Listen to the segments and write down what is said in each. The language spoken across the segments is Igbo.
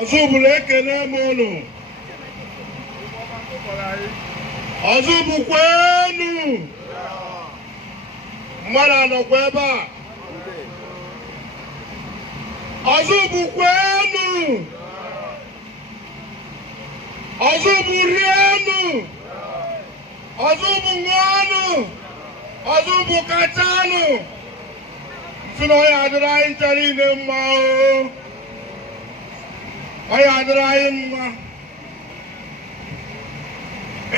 Ọzụbụlụ ekene m unu. Ọzụbụkwenu. Mmadụ anọkwa ebe a. Ọzụbụkwenu. Ọzụbụrienu. Ọzụbụṅụọnụ. Ọzụbụkachanụ. Sị na ọ ya adịrị anyị ncha niile mma o. Ọ ya adịrị anyị mma.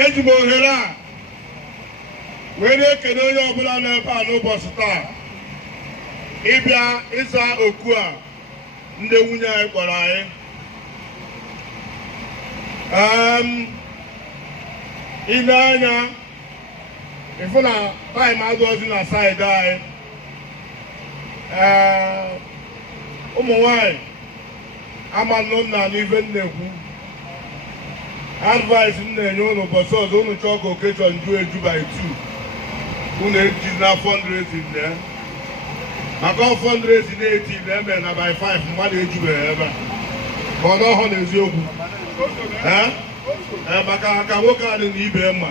Eji m ohere a wee na-ekele onye ọbụla n'ebe a n'ụbọchị taa ịbịa ịza oku a ndị nwunye anyị kpọrọ anyị. Ile anya ịfụ na taịm adịghịzi na saịdị anyị. Ụmụ nwanyị ama nnụ m na n'ife m na-ekwu. Advice m na-enye unu ụbọchị ọzọ unu chọọ ka okechọn ju eju by 2 unu eji na fundraising na maka fundraising na-eti na eme na by 5 mmadụ ejubeghị ebe a ka ọ n'ọhụụ n'eziokwu maka ka nwoke a dị na ibe mma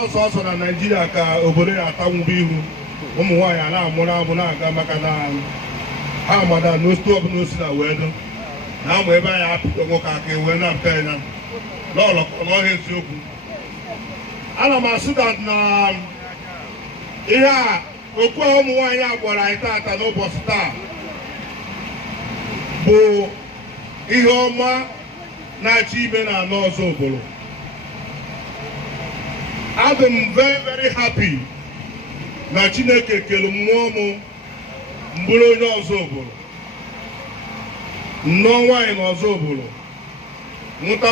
ọsọ na Naịjirịa ka obodo ya atanwube ihu ụmụ nwaanyị a na-amụrụ amụ na-aga maka na ha mada n'ostu ọbụla osi na wee dụ na amụ ebe anyị apụta nwoke aka ewe na-apụta ya n'ọhịa eziokwu. Ana m asụ dat na ihe a okwu a ụmụ nwaanyị a gbara anyị tata n'ụbọchị taa bụ ihe ọma na-achọ ime na anọ ọzọ obodo. Adị m very very happy na Chineke kere mmụọ m mbụrụ onye ọzọ obodo, nnọọ nwaanyị na ọzọ obodo, nwụta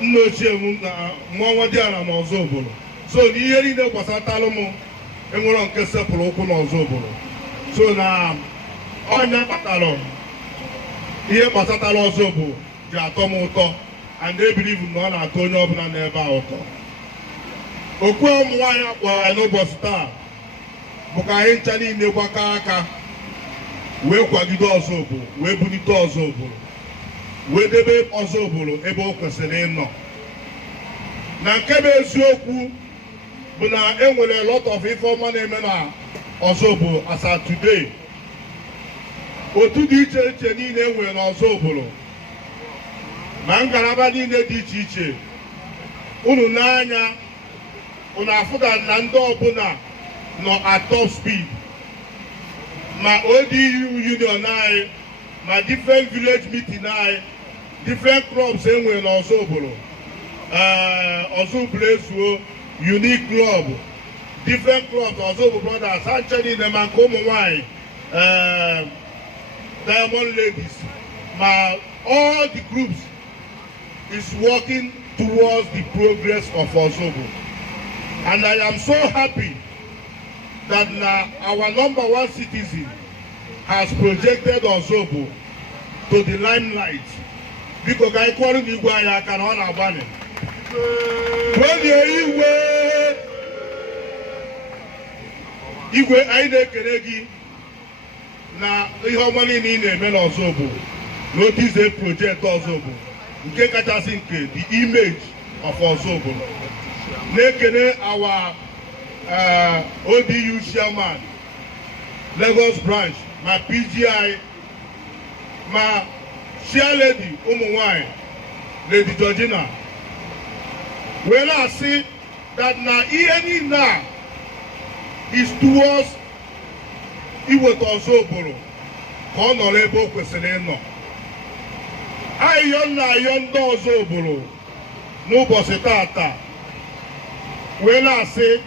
nne ochie m na mmụọ nwa dị ala na ọzọ obodo. So na ihe niile gbasatalụ m enwere nke sepụrụ ụkwụ na ọzọ obodo. So na ọnya kpatara ihe gbasatara ọzọ obodo ji atọ m ụtọ and I believe na ọ na-atọ onye ọbụla n'ebe a ụtọ. Okwu ụmụ nwaanyị akpọrọ anyị n'ụbọchị taa bụ ka anyị ncha niile gbakọ aka wee kwagide ọzọ obodo, wee bulite ọzọ obodo, wee debe ọzọ obodo ebe o kwesịrị ịnọ. Na nke bụ eziokwu bụ na enwere a lot of ife ọma na-eme na ọzọ obodo as at today. Otu dị iche iche niile enwere na ọzọ obodo na ngalaba niile dị iche iche. Unu n'anya unu afụda na ndị ọbụla nọ at top speed, ma ODU union anyị ma different village meeting anyị, different clubs enwere n'ọzọ obodo, ọzọ obodo ezuo unique club, different clubs ọzọ obodo brothers ancha niile ma nke ụmụ nwanyị Diamond Ladies, ma all the groups is working towards the progress of Ozobo. And I am so happy that our #1 citizen has projected Ozobo to the limelight. Because I call him Igwe Ayaka na ọ na-agbani. Igwe anyị na-ekele gị na ihe ọma niile ị na-eme n'Ozobo n'otize project Ozobo nke kachasị nke the image of Ozobo. Na-ekele our ODU chairman Lagos branch, my PGI, my chair lady ụmụ nwanyị Lady Georgina. When I see that na ihe niile a is towards iweta Ozobo ka ọ nọrọ ebe o kwesịrị ịnọ. Ayọ na ayọ ndị Ozobo n'ụbọchị tata wee na-asị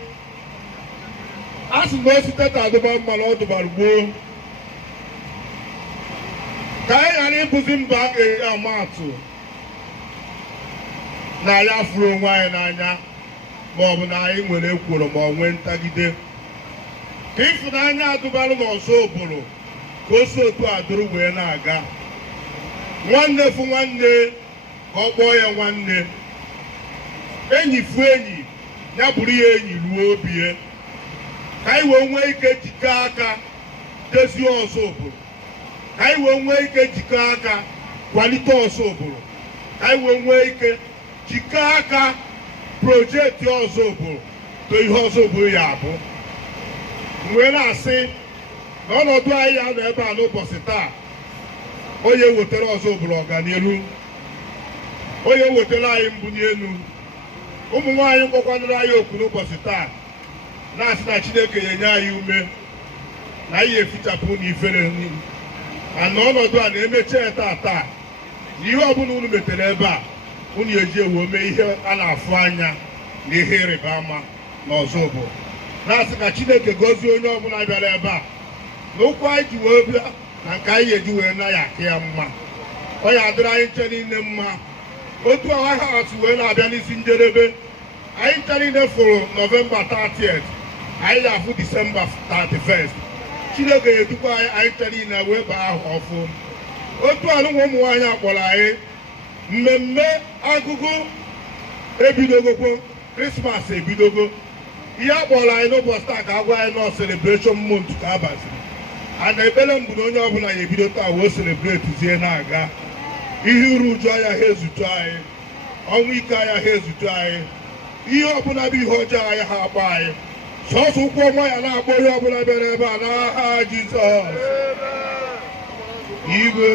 asị na o site ta adụba mma na ọ dụbara gboo ka anyị ghara ịbụzi mba a ga-enye amatụ na ya furu onwe anyị n'anya ma ọ bụ na anyị nwere ekworo ma ọ nwee ntagide. Ka ịfụnanya adụbarụ n'ọzọ obodo ka o si otu adụrụ wee na-aga. Nwanne fụ nwanne ka ọ kpọọ ya nwanne, enyi fụ enyi ya bụrụ ya enyi ruo obi ya. Ka anyị wee nwee ike jikọọ aka dezie Ọzọbụrụ ka anyị wee nwee ike jikọọ aka kwalite Ọzọbụrụ ka anyị wee nwee ike jikọọ aka projekti Ọzọbụrụ to ihe Ọzọbụrụ ya abụ. Mgbe na-asị na ọnọdụ anyị ya nọ ebe a n'ụbọchị taa onye wetara Ọzọbụrụ ọganihu, onye wetara anyị mbuli elu. Ụmụ nwaanyị kpọkwanụrụ anyị okwu n'ụbọchị taa na-asị na Chineke ga-enye anyị ume na anyị efichapụ n'ifere nri ana ọnọdụ a na-emechi ya taa na ihe ọbụla unu metere ebe a unu eji ewe mee ihe a na-afụ anya na ihe ịrịba ama n'Ọzọbụrụ. Na-asị ka Chineke gọzie onye ọbụla bịara ebe a na ụkwụ anyị ji wee bịa na nke anyị eji wee na ya aka ya mma, ọ ya adịrị anyị nche niile mma. Otu agha atụ wee na-abịa n'isi njedebe, anyị nche niile fụrụ Nọvemba 30th, anyị ga-afụ Disemba 31st. Chineke ga-edukwa anyị nche niile wee baa ahụ ọfụ. Otu anụnwa ụmụ nwaanyị akpọrọ anyị mmemme agụgụ ebidogokwo, Krismas ebidogo. Ihe akpọrọ anyị n'ụbọchị taa ka agwa anyị nọ celebration month ka abaziri. A na-ekpere mbụ na onye ọbụla ya ebido taa wee celebrate na-aga. Ihe uru uju anya ha ezutu anyị, ọnwụ ike anya ha ezutu anyị, ihe ọbụla bụ ihe ọjọọ anya ha akpọ anyị. Sọọsọ ụkwụ ọma ya na-akpọ onye ọbụla bịara ebe a n'aha Jizọs. Igwe